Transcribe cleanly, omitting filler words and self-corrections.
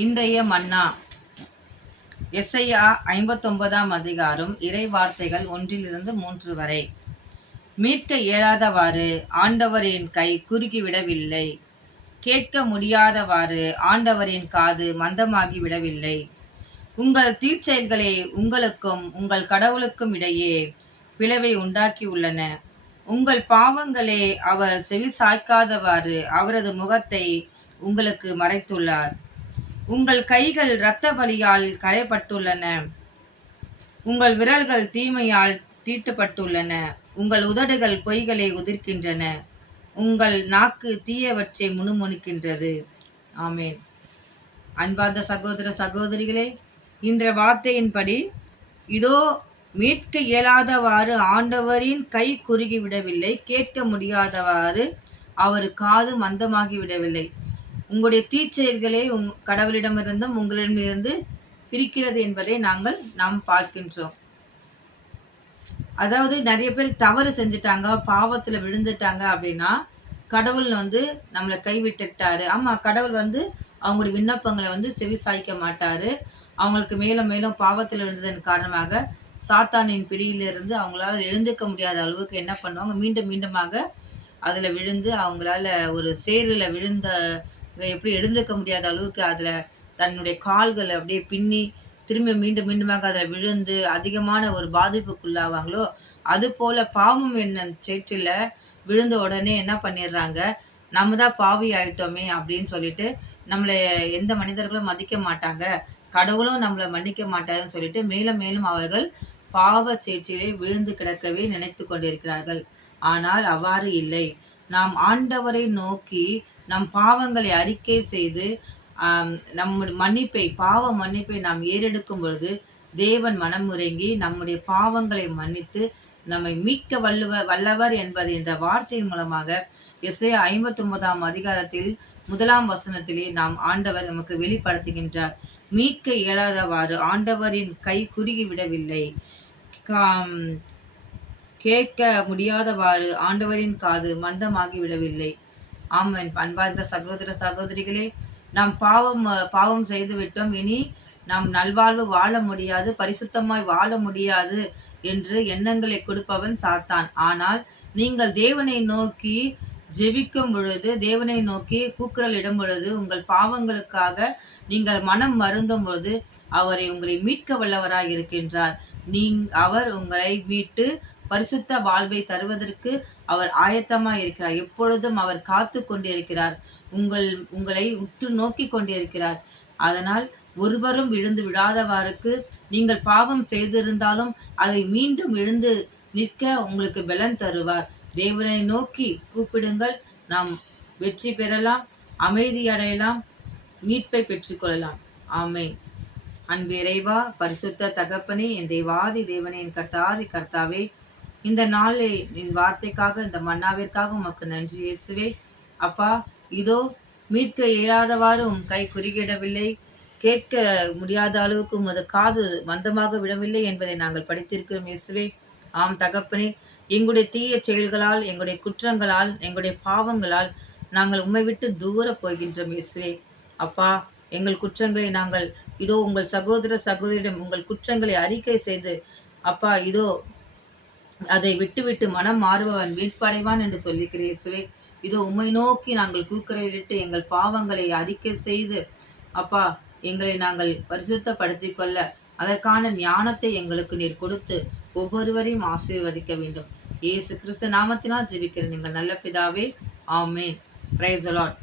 இன்றைய மன்னா எஸ்ஐயா 59ஆம் அதிகாரம் இறை வார்த்தைகள் 1-3 வரை. மீட்க இயலாதவாறு ஆண்டவரின் கை குறுகிவிடவில்லை, கேட்க முடியாதவாறு ஆண்டவரின் காது மந்தமாகிவிடவில்லை. உங்கள் தீச்செயல்களே உங்களுக்கும் உங்கள் கடவுளுக்கும் இடையே பிளவை உண்டாக்கியுள்ளன. உங்கள் பாவங்களே அவர் செவிசாய்க்காதவாறு அவரது முகத்தை உங்களுக்கு மறைத்துள்ளார். உங்கள் கைகள் இரத்த பலியால் கரைப்பட்டுள்ளன, உங்கள் விரல்கள் தீமையால் தீட்டுப்பட்டுள்ளன, உங்கள் உதடுகள் பொய்களை உதிர்க்கின்றன, உங்கள் நாக்கு தீயவற்றை முணுமுணுக்கின்றது. ஆமேன். அன்பார்ந்த சகோதர சகோதரிகளே, இன்றைய வார்த்தையின்படி இதோ மீட்க இயலாதவாறு ஆண்டவரின் கை குறுகிவிடவில்லை, கேட்க முடியாதவாறு அவர் காது மந்தமாகி விடவில்லை. உங்களுடைய தீச்செயல்களே கடவுளிடமிருந்தும் உங்களிடமிருந்து பிரிக்கிறது என்பதை நாம் பார்க்கின்றோம். அதாவது நிறைய பேர் தவறு செஞ்சுட்டாங்க, பாவத்துல விழுந்துட்டாங்க அப்படின்னா கடவுள் நம்மளை கைவிட்டுட்டாரு. ஆமா, கடவுள் அவங்களுடைய விண்ணப்பங்களை செவி சாய்க்க மாட்டாரு. அவங்களுக்கு மேலும் மேலும் பாவத்தில் விழுந்ததன் காரணமாக சாத்தானின் பிடியிலிருந்து அவங்களால எழுந்துக்க முடியாத அளவுக்கு என்ன பண்ணுவாங்க, மீண்டும் மீண்டுமாக அதுல விழுந்து அவங்களால ஒரு சேருல விழுந்த எப்படி எழுந்துக்க முடியாத அளவுக்கு அதில் தன்னுடைய கால்களை அப்படியே பின்னி திரும்ப மீண்டும் மீண்டுமாக அதில் விழுந்து அதிகமான ஒரு பாதிப்புக்குள்ளாவாங்களோ, அது போல் பாவம் என்னும் சேற்றில் விழுந்த உடனே என்ன பண்ணிடுறாங்க, நம்ம தான் பாவி ஆயிட்டோமே அப்படின்னு சொல்லிட்டு நம்மளை எந்த மனிதர்களும் மதிக்க மாட்டாங்க, கடவுளும் நம்மளை மன்னிக்க மாட்டாருன்னு சொல்லிட்டு மேலும் மேலும் அவர்கள் பாவ சேற்றிலே விழுந்து கிடக்கவே நினைத்து கொண்டிருக்கிறார்கள். ஆனால் அவ்வாறு இல்லை. நாம் ஆண்டவரை நோக்கி நம் பாவங்களை அறிக்கை செய்து நம்முடைய பாவ மன்னிப்பை நாம் ஏறெடுக்கும் பொழுது தேவன் மனம் உறங்கி நம்முடைய பாவங்களை மன்னித்து நம்மை மீட்க வல்லவர் என்பதை இந்த வார்த்தையின் மூலமாக எஸ்ஐயா 59ஆம் அதிகாரத்தில் 1ஆம் வசனத்திலே நாம் ஆண்டவர் நமக்கு வெளிப்படுத்துகின்றார். மீட்க இயலாதவாறு ஆண்டவரின் கை குறுகி விடவில்லை, கேட்க முடியாதவாறு ஆண்டவரின் காது மந்தமாகி விடவில்லை. ஆமாம். அன்பார்ந்த சகோதர சகோதரிகளே, நாம் பாவம் செய்து விட்டோம், இனி நாம் நல்வாழ்வு வாழ முடியாது, பரிசுத்தமாய் வாழ முடியாது என்று எண்ணங்களை கொடுப்பவன் சாத்தான். ஆனால் நீங்கள் தேவனை நோக்கி ஜெபிக்கும் பொழுது, தேவனை நோக்கி கூக்குரல் இடும் பொழுது, உங்கள் பாவங்களுக்காக நீங்கள் மனம் மருந்தும் பொழுது உங்களை மீட்க வல்லவராய் இருக்கின்றார். அவர் உங்களை மீட்டு பரிசுத்த வாழ்வை தருவதற்கு அவர் ஆயத்தமாய் இருக்கிறார். எப்பொழுதும் அவர் காத்து கொண்டிருக்கிறார், உங்களை உற்று நோக்கி கொண்டிருக்கிறார். அதனால் ஒருவரும் விழுந்து விடாதவாறுக்கு நீங்கள் பாவம் செய்திருந்தாலும் அதை மீண்டும் எழுந்து நிற்க உங்களுக்கு பலன் தருவார். தேவனை நோக்கி கூப்பிடுங்கள், நாம் வெற்றி பெறலாம், அமைதி அடையலாம், மீட்பை பெற்றுக்கொள்ளலாம். ஆமென். அன்பு இறைவா, பரிசுத்த தகப்பனே, என் தேவாதி தேவனே, என் கர்த்தாவே, இந்த நாளை என் வார்த்தைக்காக, இந்த மன்னாவிற்காக உமக்கு நன்றி இயேசுவே. அப்பா, இதோ மீட்க இயலாதவாறு உம் கை குறுகிடவில்லை, கேட்க முடியாத அளவுக்கு உமது காது மந்தமாக விடவில்லை என்பதை நாங்கள் படித்திருக்கிறோம் இயேசுவே. ஆம் தகப்பனே, எங்களுடைய தீய செயல்களால், எங்களுடைய குற்றங்களால், எங்களுடைய பாவங்களால் நாங்கள் உம்மை விட்டு தூர போகின்றோம் இயேசுவே. அப்பா, எங்கள் குற்றங்களை நாங்கள் இதோ உங்கள் சகோதர சகோதரியிடம் உங்கள் குற்றங்களை அறிக்கை செய்து, அப்பா இதோ அதை விட்டுவிட்டு மனம் மாறுபவன் மீட்படைவான் என்று சொல்லிக்கிறேன் இயேசுவே. இதோ உம்மை நோக்கி நாங்கள் கூக்குரலிட்டு எங்கள் பாவங்களை அறிக்கை செய்து, அப்பா எங்களை நாங்கள் பரிசுத்தப்படுத்திக் கொள்ள அதற்கான ஞானத்தை எங்களுக்கு நீர் கொடுத்து ஒவ்வொருவரையும் ஆசீர்வதிக்க வேண்டும். இயேசு கிறிஸ்து நாமத்தினால் ஜெபிக்கிறேன் எங்கள் நல்ல பிதாவே. ஆமேன். Praise the Lord.